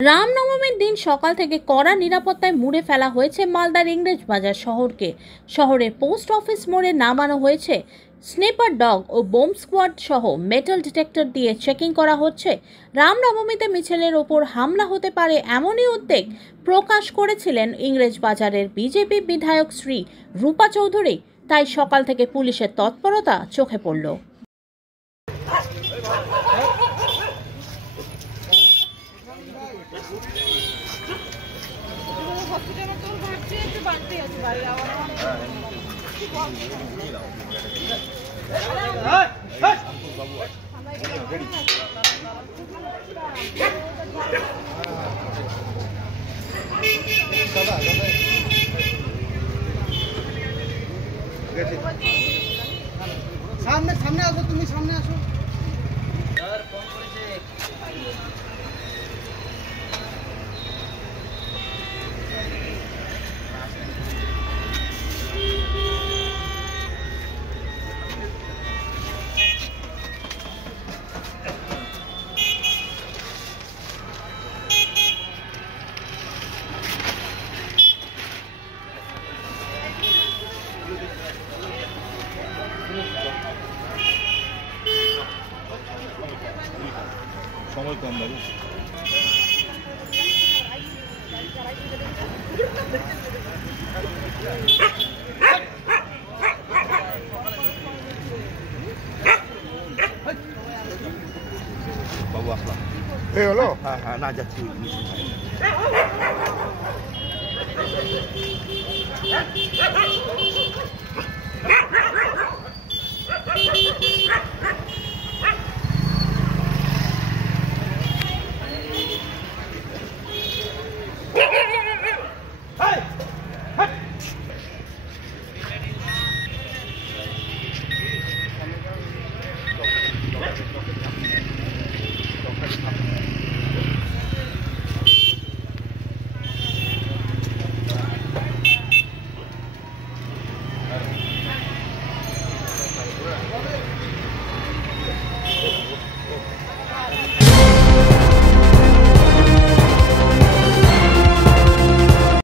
রামনবমীর দিন সকাল থেকে কড়া নিরাপত্তায় মুড়ে ফেলা হয়েছে মালদার ইংরেজবাজার শহরকে। শহরের পোস্ট অফিস মোড়ে নামানো হয়েছে স্নিপার ডগ ও বোম স্কোয়াড সহ মেটাল ডিটেক্টর দিয়ে চেকিং করা হচ্ছে। রামনবমীতে মিছিলের ওপর হামলা হতে পারে এমনই উদ্বেগ প্রকাশ করেছিলেন ইংরেজবাজারের বিজেপি বিধায়ক শ্রী রূপা চৌধুরী। তাই সকাল থেকে পুলিশের তৎপরতা চোখে পড়ল। সামনে সামনে আসো, তুমি সামনে আসো। সময় কম বাবু। বাবু আসলাম। এই হলো? হ্যাঁ হ্যাঁ, না যাচ্ছি।